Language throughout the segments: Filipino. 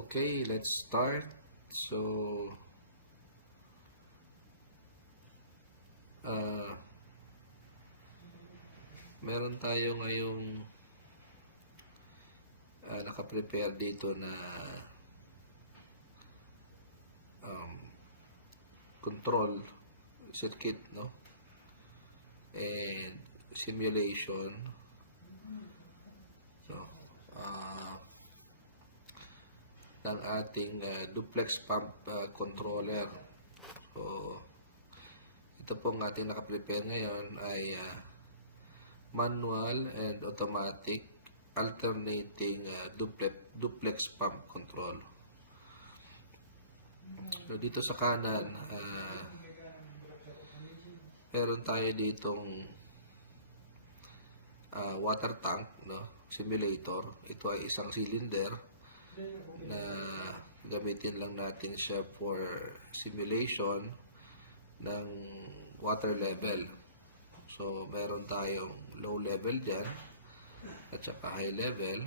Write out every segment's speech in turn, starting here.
Okay, let's start. So, uh, meron tayo ngayong nakaprepare dito na control circuit, no? And simulation. So, ng ating duplex pump controller. So, ito pong ating nakaprepare ngayon ay manual and automatic alternating duplex pump control. So, dito sa kanan, meron tayo ditong water tank, no? Simulator. Ito ay isang cylinder na gamitin lang natin siya for simulation ng water level. So, meron tayong low level dyan at saka high level.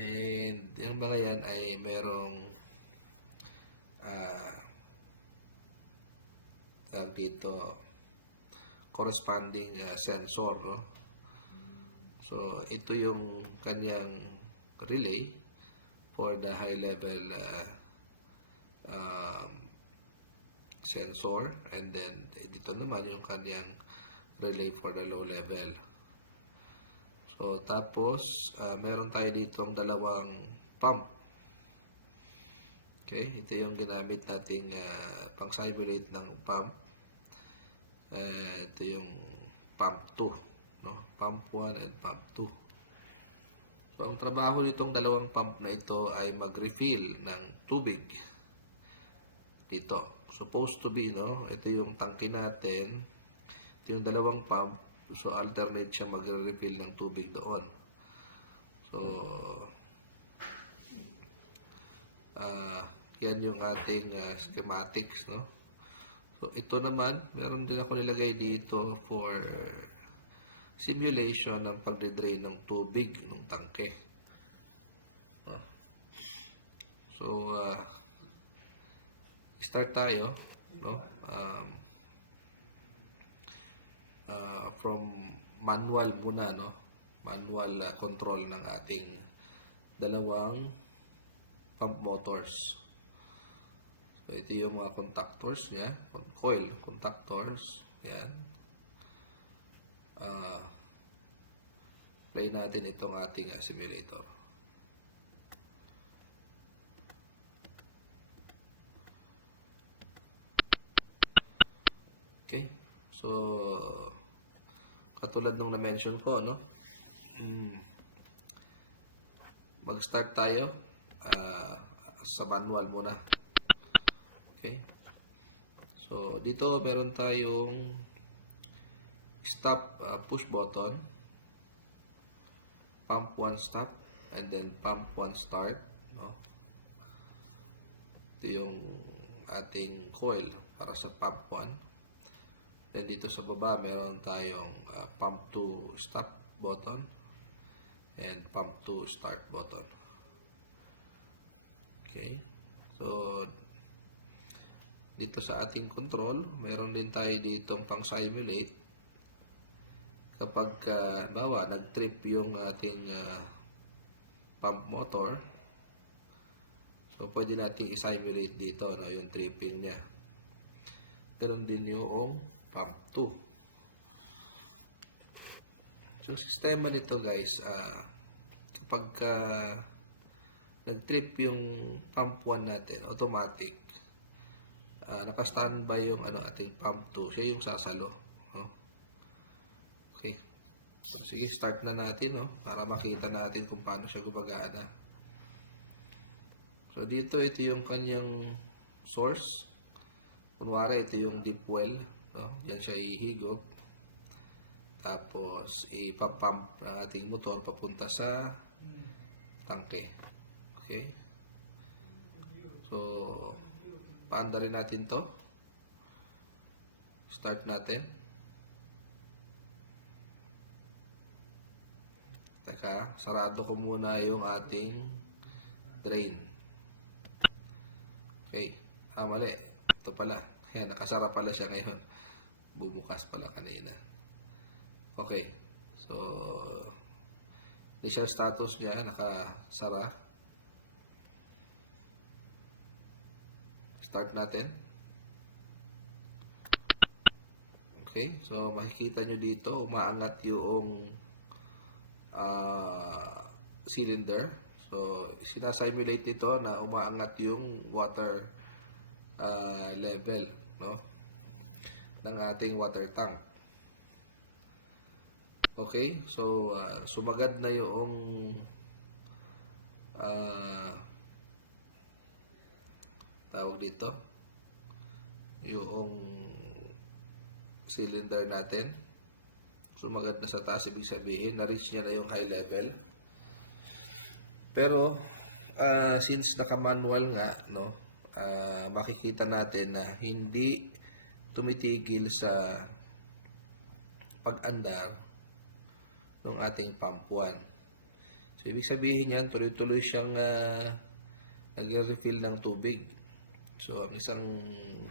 And yung mga yan ay merong dito corresponding sensor, no? So, ito yung kanyang relay for the high level sensor, and then dito naman yung kanyang relay for the low level. So, tapos meron tayo ditong dalawang pump. Okay, ito yung ginamit nating pang simulate ng pump. Ito yung pump 2, no? Pump 1 and pump 2. So, ang trabaho nitong dalawang pump na ito ay mag-refill ng tubig dito. Supposed to be, no? Ito yung tangke natin. Ito yung dalawang pump. So, alternate siya mag-refill ng tubig doon. So, yan yung ating schematics, no? So, ito naman, meron din ako nilagay dito for simulation ng pagde-drain ng tubig ng tangke. So, start tayo, no? From manual muna, no? Manual control ng ating dalawang pump motors. So, ito yung mga contactors niya, coil contactors, yan. Play natin itong ating simulator. Okay, so katulad nung na-mention ko, no? Mag-start tayo sa manual muna. Okay, so dito meron tayong stop push button, pump 1 stop, and then pump 1 start, no? Ito yung ating coil para sa pump 1. Then dito sa baba meron tayong pump 2 stop button and pump 2 start button. Okay, so dito sa ating control meron din tayo ditong pang simulate. Kapag bawa nag-trip yung ating pump motor, so pwede nating i-simulate dito, no, yung tripping niya. Ganun din yung pump 2. So, sistema nito guys, kapag nag-trip yung pump 1 natin, automatic, naka-standby yung ating pump 2, siya yung sasalo. No? Okay. So, sige, start na natin, no, para makita natin kung paano siya gumagana. So, dito, ito yung kanyang source. Kunwari, ito yung deep well. No? Yan siya ihigop. Tapos, ipapump ng ating motor papunta sa tangke. Okay? So, paanda rin natin to. Start natin. Teka, sarado ko muna yung ating drain. Okay. Mali. Ito pala. Ayan, nakasara pala siya ngayon. Bumukas pala kanina. Okay. So, initial status niya, nakasara. Start natin. Okay. So, makikita nyo dito, umaangat yung cylinder. So, sinasimulate ito na umaangat yung water level, no, ng ating water tank. Okay, so sumagad na yung tawag dito, yung cylinder natin. Sumagad na sa taas, ibig sabihin na-reach niya na yung high level. Pero since naka-manual nga, no, makikita natin na hindi tumitigil sa pag-andar ng ating pump 1. So, ibig sabihin yan, tuloy-tuloy siyang nag-refill ng tubig. So, ang isang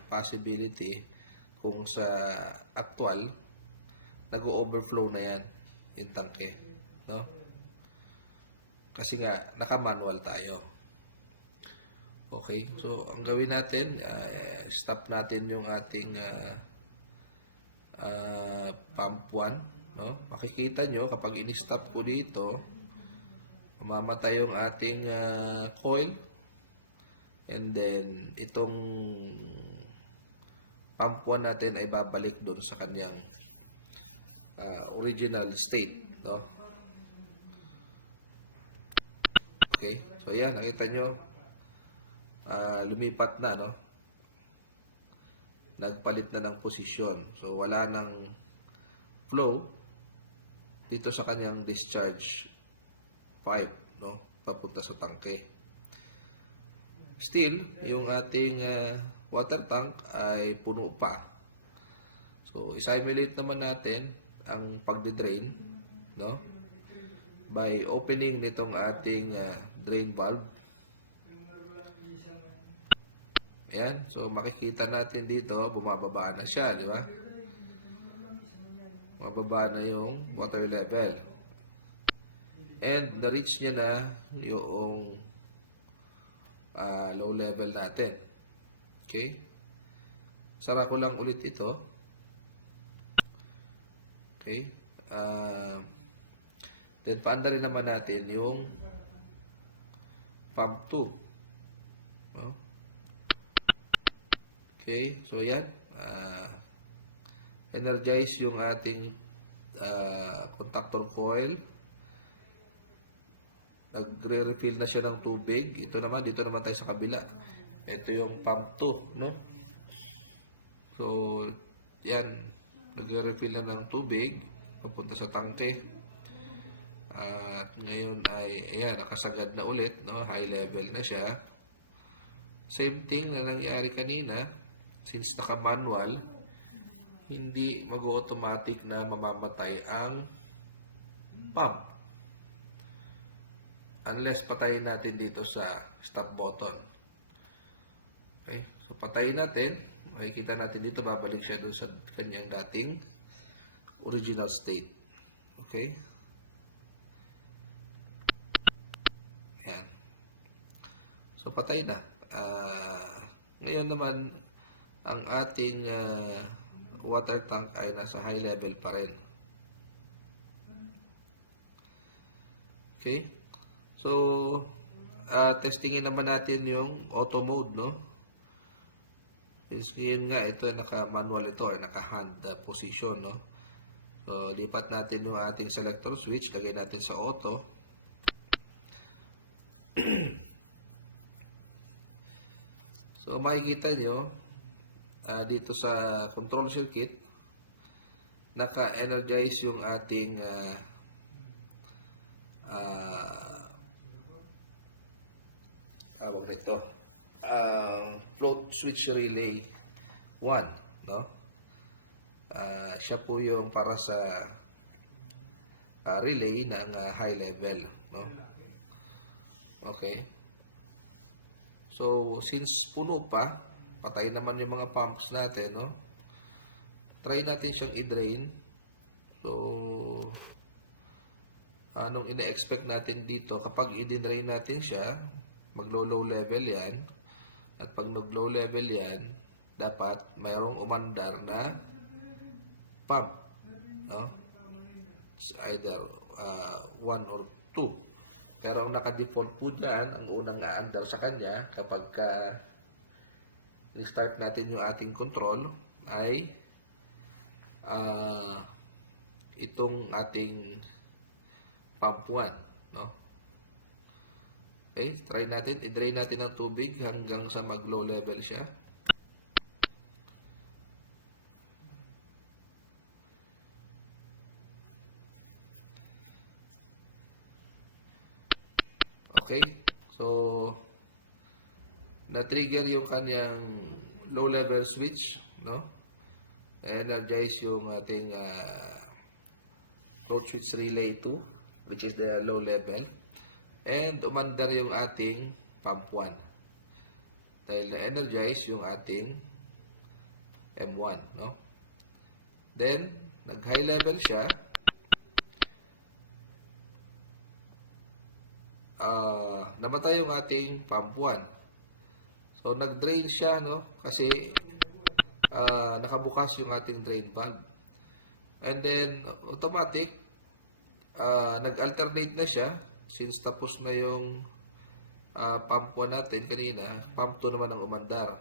possibility, kung sa actual, nag-overflow na yan, yung tangke. No? Kasi nga, naka-manual tayo. Okay, so ang gawin natin, stop natin yung ating pump 1. No? Makikita nyo, kapag in-stop ko dito, mamamatay yung ating coil. And then, itong pump 1 natin ay babalik doon sa kanyang original state. No? Okay, so yan, nakita nyo, lumipat na, no? Nagpalit na ng posisyon. So, wala nang flow dito sa kanyang discharge pipe, no? Papunta sa tangke. Still, yung ating water tank ay puno pa. So, isimulate naman natin ang pagde-drain, no? By opening nitong ating drain valve. Ayan. So, makikita natin dito, bumababa na siya, di ba? Bumababa na yung water level. And, na-reach niya na yung low level natin. Okay? Sara ko lang ulit ito. Okay? Then, paandarin naman natin yung pump 2. No? Okay, so yan. Energize yung ating contactor coil. Nagre-refill na siya ng tubig. Ito naman, dito naman tayo sa kabila. Ito yung pump 2, no? So, yan. Nagre-refill na ng tubig papunta sa tangke. At ngayon ay, ayan, nakasagad na ulit, no? High level na siya. Same thing na nangyari kanina. Since naka-manual, hindi mag-automatic na mamamatay ang pump. Unless patayin natin dito sa stop button. Okay? So, patayin natin. Makikita natin dito, babalik siya doon sa kanyang dating original state. Okay? Ayan. So, patay na. Ngayon naman, ang ating water tank ay nasa high level pa rin. Okay? So, testingin naman natin yung auto mode, no? Yun nga, ito naka-manual ito or naka-hand position, no? So, lipat natin yung ating selector switch, lagay natin sa auto. So, makikita nyo, dito sa control circuit, naka-energize yung ating tawag nito, float switch relay 1, no? Siya po yung para sa relay ng high level, no? Okay. So, since puno pa, patay naman yung mga pumps natin, no? Try natin siyang i-drain. So, anong ine-expect natin dito, kapag i-drain natin siya, maglo-low level yan. At pag nag-low level yan, dapat mayroong umandar na pump, no? It's either 1 or 2. Pero ang naka-default po dyan, ang unang aandar sa kanya, kapag i-start natin yung ating control, ay itong ating pump 1, no? Okay, try natin. I-drain natin ng tubig hanggang sa mag-low level siya. Okay, so na-trigger yung kanyang low level switch, no? Energize yung ating float switch relay 2, which is the low level. And umandar yung ating pump 1. Dahil na-energize yung ating M1, no? Then, nag-high level siya. Namatay yung ating pump 1. So, nag-drain siya, no? Kasi, nakabukas yung ating drain valve. And then, automatic, nag-alternate na siya. Since tapos na yung pump 1 natin kanina, pump 2 naman ang umandar.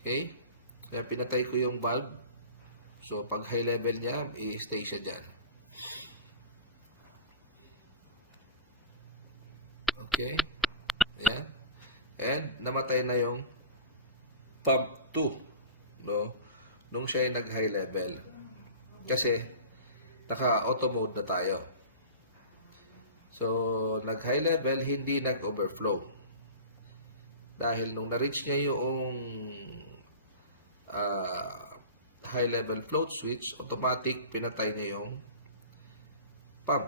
Okay? Kaya pinatay ko yung valve. So, pag high level niya, i-stay siya dyan. Okay? Ayan. And, namatay na yung pump 2. No? Nung siya ay nag-high level. Kasi, naka-auto mode na tayo. So, nag-high level, hindi nag-overflow. Dahil nung na-reach niya yung high level float switch, automatic pinatay niya yung pump.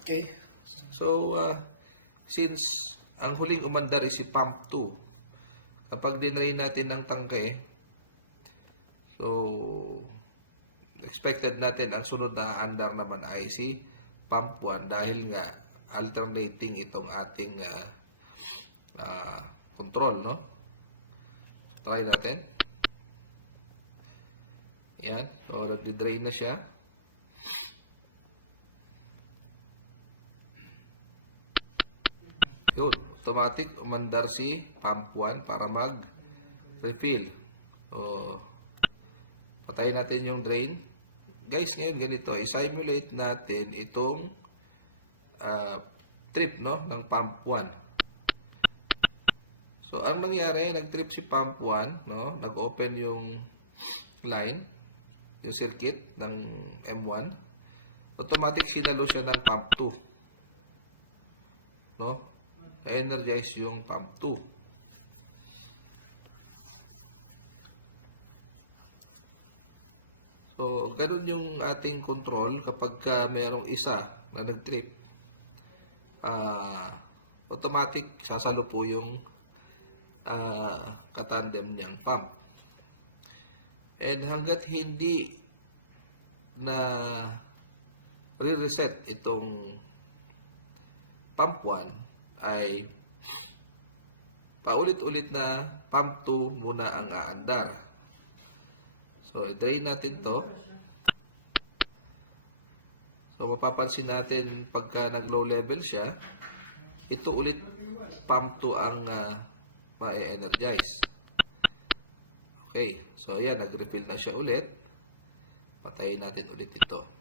Okay? So, since ang huling umandar is si pump 2, kapag dinrain natin ng tangke, so, expected natin ang sunod na andar naman ay si pump 1 dahil nga alternating itong ating control, no? Try natin. Yan. So, nagdi-drain na siya. Yun. Automatic, umandar si pump 1 para mag-refill. So, patayin natin yung drain. Guys, ngayon ganito, i-simulate natin itong trip, no, ng pump 1. So, ang nangyari, nag-trip si pump 1, no, nag-open yung line, yung circuit ng M1. Automatic sinalo siya ng pump 2. No? Energize yung pump 2. So, ganun yung ating control kapag mayroong isa na nag-trip. Automatic, sasalo po yung katandem niyang pump. And hanggat hindi na re-reset itong pump 1, ay paulit-ulit na pump 2 muna ang aandar. So, i-drain natin to. So, mapapansin natin pagka nag-low level siya, ito ulit pump 2 ang ma-energize. Okay. So, ayan, nag-refill na siya ulit. Patayin natin ulit ito.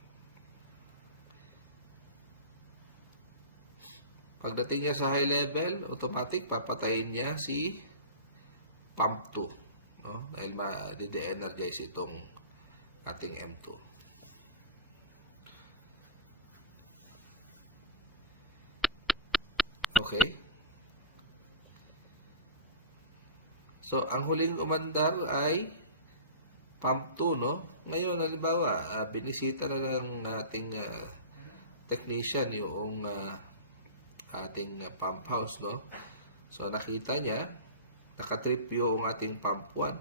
Pagdating niya sa high level, automatic, papatayin niya si pump 2. No? Dahil ma-de-energize itong ating M2. Okay. So, ang huling umandar ay pump 2, no? Ngayon, halimbawa, binisita na ng ating technician yung ating pump house, no? So, nakita niya, nakatrip yung ating pump 1.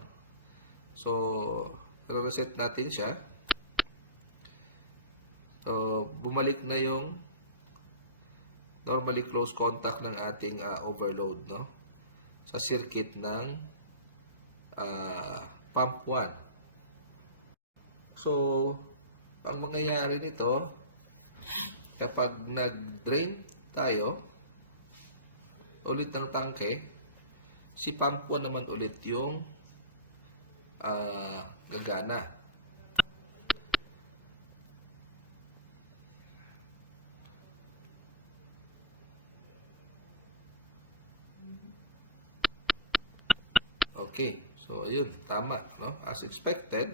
So, reset natin siya. So, bumalik na yung normally close contact ng ating overload, no? Sa circuit ng pump 1. So, ang mangyayari nito, kapag nag-drain tayo ulit ng tangke, si pump 1 naman ulit yung gagana. Okay, so ayun, tama, no? As expected,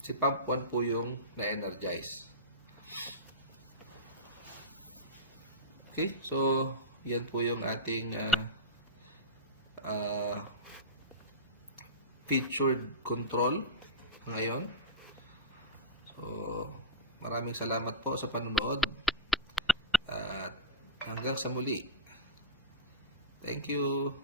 si pump 1 po yung na-energize. Okay, so yan po yung ating featured control ngayon. So, maraming salamat po sa panonood at hanggang sa muli. Thank you.